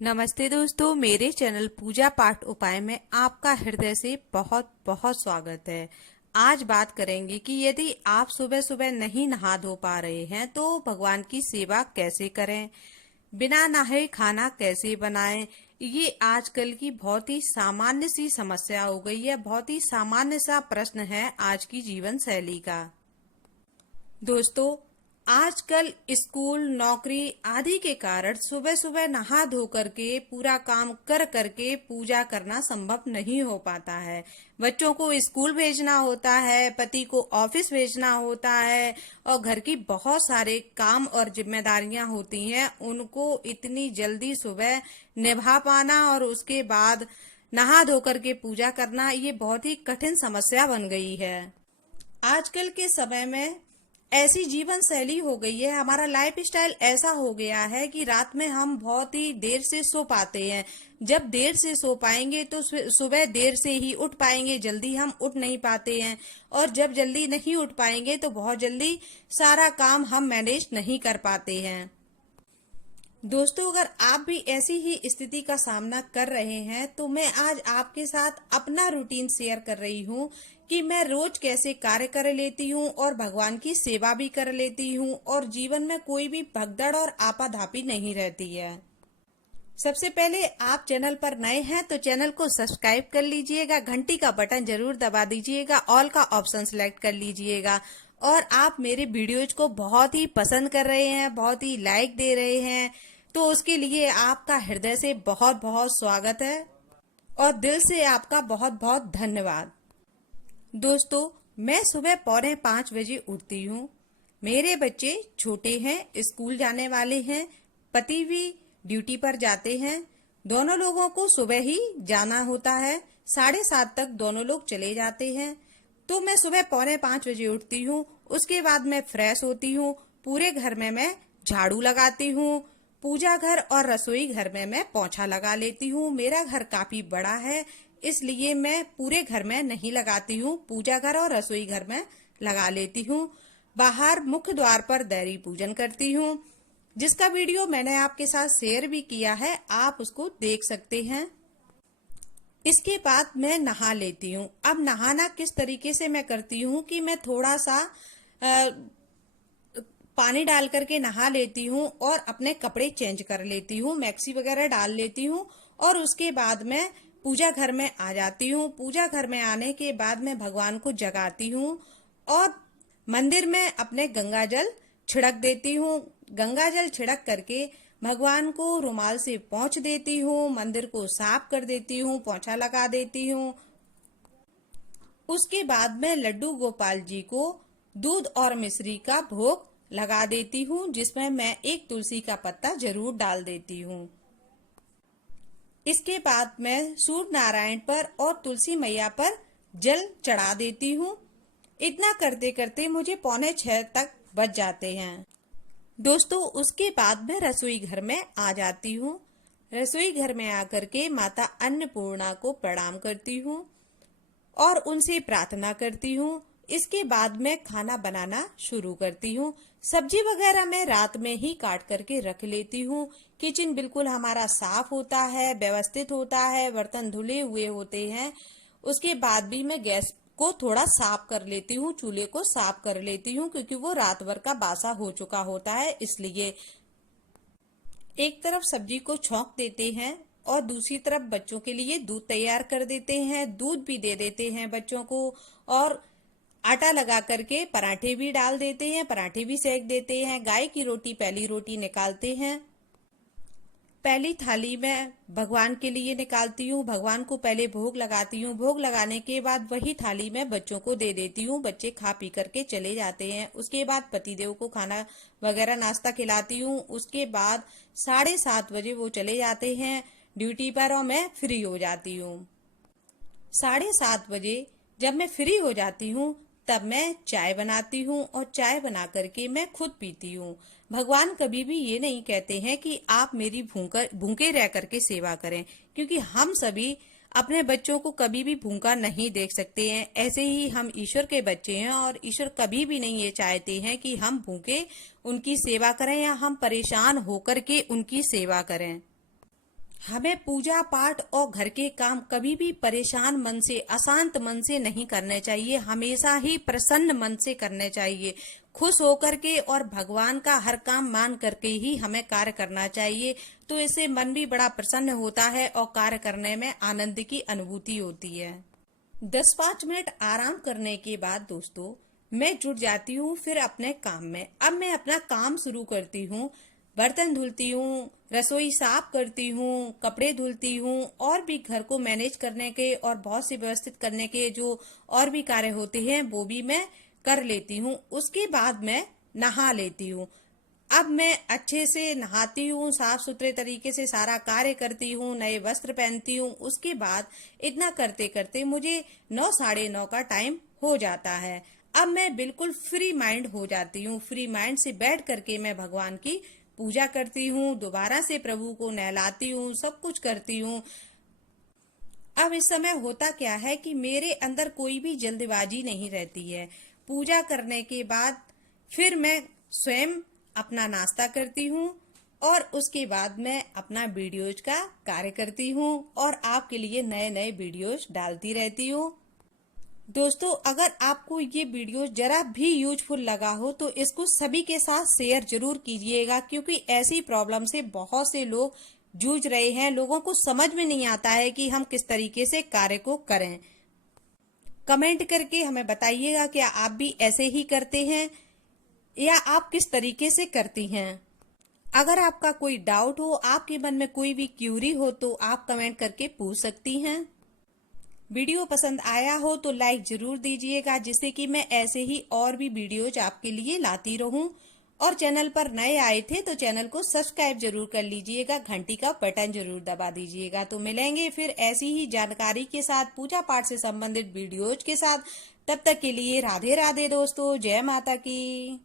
नमस्ते दोस्तों, मेरे चैनल पूजा पाठ उपाय में आपका हृदय से बहुत बहुत स्वागत है। आज बात करेंगे कि यदि आप सुबह सुबह नहीं नहा धो पा रहे हैं तो भगवान की सेवा कैसे करें, बिना नहाए खाना कैसे बनाएं। ये आजकल की बहुत ही सामान्य सी समस्या हो गई है, बहुत ही सामान्य सा प्रश्न है आज की जीवन शैली का। दोस्तों, आजकल स्कूल नौकरी आदि के कारण सुबह सुबह नहा धो करके पूरा काम कर करके पूजा करना संभव नहीं हो पाता है। बच्चों को स्कूल भेजना होता है, पति को ऑफिस भेजना होता है और घर की बहुत सारे काम और जिम्मेदारियां होती हैं। उनको इतनी जल्दी सुबह निभा पाना और उसके बाद नहा धो करके पूजा करना, ये बहुत ही कठिन समस्या बन गई है। आजकल के समय में ऐसी जीवन शैली हो गई है, हमारा लाइफ स्टाइल ऐसा हो गया है कि रात में हम बहुत ही देर से सो पाते हैं। जब देर से सो पाएंगे तो सुबह देर से ही उठ पाएंगे, जल्दी हम उठ नहीं पाते हैं। और जब जल्दी नहीं उठ पाएंगे तो बहुत जल्दी सारा काम हम मैनेज नहीं कर पाते हैं। दोस्तों, अगर आप भी ऐसी ही स्थिति का सामना कर रहे हैं तो मैं आज आपके साथ अपना रूटीन शेयर कर रही हूँ कि मैं रोज कैसे कार्य कर लेती हूँ और भगवान की सेवा भी कर लेती हूँ और जीवन में कोई भी भगदड़ और आपाधापी नहीं रहती है। सबसे पहले आप चैनल पर नए हैं तो चैनल को सब्सक्राइब कर लीजिएगा, घंटी का बटन जरूर दबा दीजिएगा, ऑल का ऑप्शन सेलेक्ट कर लीजिएगा। और आप मेरे वीडियोज को बहुत ही पसंद कर रहे हैं, बहुत ही लाइक दे रहे हैं, तो उसके लिए आपका हृदय से बहुत बहुत स्वागत है और दिल से आपका बहुत बहुत धन्यवाद। दोस्तों, मैं सुबह 4:45 उठती हूँ। मेरे बच्चे छोटे हैं, स्कूल जाने वाले हैं, पति भी ड्यूटी पर जाते हैं। दोनों लोगों को सुबह ही जाना होता है, 7:30 तक दोनों लोग चले जाते हैं। तो मैं सुबह 4:45 उठती हूँ। उसके बाद मैं फ्रेश होती हूँ, पूरे घर में मैं झाड़ू लगाती हूँ, पूजा घर और रसोई घर में मैं पोंछा लगा लेती हूँ। मेरा घर काफी बड़ा है, इसलिए मैं पूरे घर में नहीं लगाती हूँ, पूजा घर और रसोई घर में लगा लेती हूँ। बाहर मुख्य द्वार पर दैरी पूजन करती हूँ, जिसका वीडियो मैंने आपके साथ शेयर भी किया है, आप उसको देख सकते हैं। इसके बाद मैं नहा लेती हूँ। अब नहाना किस तरीके से मैं करती हूँ कि मैं थोड़ा सा पानी डाल करके नहा लेती हूँ और अपने कपड़े चेंज कर लेती हूँ, मैक्सी वगैरह डाल लेती हूँ और उसके बाद मैं पूजा घर में आ जाती हूँ। पूजा घर में आने के बाद मैं भगवान को जगाती हूँ और मंदिर में अपने गंगा जल छिड़क देती हूँ। गंगा जल छिड़क करके भगवान को रुमाल से पोंछ देती हूँ, मंदिर को साफ कर देती हूँ, पोंछा लगा देती हूँ। उसके बाद मैं लड्डू गोपाल जी को दूध और मिश्री का भोग लगा देती हूँ, जिसमें मैं एक तुलसी का पत्ता जरूर डाल देती हूँ। इसके बाद मैं सूर्य नारायण पर और तुलसी मैया पर जल चढ़ा देती हूँ। इतना करते करते मुझे 5:45 तक बज जाते हैं। दोस्तों, उसके बाद मैं रसोई घर में आ जाती हूँ। रसोई घर में आकर के माता अन्नपूर्णा को प्रणाम करती हूँ और उनसे प्रार्थना करती हूँ। इसके बाद मैं खाना बनाना शुरू करती हूँ। सब्जी वगैरह मैं रात में ही काट करके रख लेती हूँ। किचन बिल्कुल हमारा साफ होता है, व्यवस्थित होता है, बर्तन धुले हुए होते हैं। उसके बाद भी मैं गैस को थोड़ा साफ कर लेती हूँ, चूल्हे को साफ कर लेती हूँ, क्योंकि वो रात भर का बासा हो चुका होता है। इसलिए एक तरफ सब्जी को छौंक देते हैं और दूसरी तरफ बच्चों के लिए दूध तैयार कर देते हैं, दूध भी दे देते हैं बच्चों को और आटा लगा करके पराठे भी डाल देते हैं, पराठे भी सेक देते हैं। गाय की रोटी पहली रोटी निकालते हैं, पहली थाली में भगवान के लिए निकालती हूँ, भगवान को पहले भोग लगाती हूँ। भोग लगाने के बाद वही थाली में बच्चों को दे देती हूँ, बच्चे खा पी करके चले जाते हैं। उसके बाद पतिदेव को खाना वगैरह नाश्ता खिलाती हूँ। उसके बाद 7:30 वो चले जाते हैं ड्यूटी पर और मैं फ्री हो जाती हूँ। 7:30 जब मैं फ्री हो जाती हूँ तब मैं चाय बनाती हूँ और चाय बना करके मैं खुद पीती हूँ। भगवान कभी भी ये नहीं कहते हैं कि आप मेरी भूखे रह करके सेवा करें, क्योंकि हम सभी अपने बच्चों को कभी भी भूखा नहीं देख सकते हैं। ऐसे ही हम ईश्वर के बच्चे हैं और ईश्वर कभी भी नहीं ये चाहते हैं कि हम भूखे उनकी सेवा करें या हम परेशान होकर के उनकी सेवा करें। हमें पूजा पाठ और घर के काम कभी भी परेशान मन से, अशांत मन से नहीं करने चाहिए। हमेशा ही प्रसन्न मन से करने चाहिए, खुश होकर के और भगवान का हर काम मान करके ही हमें कार्य करना चाहिए। तो इससे मन भी बड़ा प्रसन्न होता है और कार्य करने में आनंद की अनुभूति होती है। 10-5 मिनट आराम करने के बाद दोस्तों मैं जुट जाती हूँ फिर अपने काम में। अब मैं अपना काम शुरू करती हूँ। बर्तन धुलती हूँ, रसोई साफ करती हूँ, कपड़े धुलती हूँ और भी घर को मैनेज करने के और बहुत से व्यवस्थित करने के जो और भी कार्य होते हैं वो भी मैं कर लेती हूँ। उसके बाद मैं नहा लेती हूँ। अब मैं अच्छे से नहाती हूँ, साफ सुथरे तरीके से सारा कार्य करती हूँ, नए वस्त्र पहनती हूँ। उसके बाद इतना करते करते मुझे 9-9:30 का टाइम हो जाता है। अब मैं बिल्कुल फ्री माइंड हो जाती हूँ। फ्री माइंड से बैठ करके मैं भगवान की पूजा करती हूँ, दोबारा से प्रभु को नहलाती हूँ, सब कुछ करती हूँ। अब इस समय होता क्या है कि मेरे अंदर कोई भी जल्दबाजी नहीं रहती है। पूजा करने के बाद फिर मैं स्वयं अपना नाश्ता करती हूँ और उसके बाद मैं अपना वीडियोज का कार्य करती हूँ और आपके लिए नए नए वीडियोज डालती रहती हूँ। दोस्तों अगर आपको ये वीडियो जरा भी यूजफुल लगा हो तो इसको सभी के साथ शेयर जरूर कीजिएगा, क्योंकि ऐसी प्रॉब्लम से बहुत से लोग जूझ रहे हैं। लोगों को समझ में नहीं आता है कि हम किस तरीके से कार्य को करें। कमेंट करके हमें बताइएगा क्या आप भी ऐसे ही करते हैं या आप किस तरीके से करती हैं। अगर आपका कोई डाउट हो, आपके मन में कोई भी क्यूरी हो तो आप कमेंट करके पूछ सकती हैं। वीडियो पसंद आया हो तो लाइक जरूर दीजिएगा, जिससे कि मैं ऐसे ही और भी वीडियोज आपके लिए लाती रहूं। और चैनल पर नए आए थे तो चैनल को सब्सक्राइब जरूर कर लीजिएगा, घंटी का बटन जरूर दबा दीजिएगा। तो मिलेंगे फिर ऐसी ही जानकारी के साथ, पूजा पाठ से संबंधित वीडियोज के साथ। तब तक के लिए राधे राधे दोस्तों, जय माता की।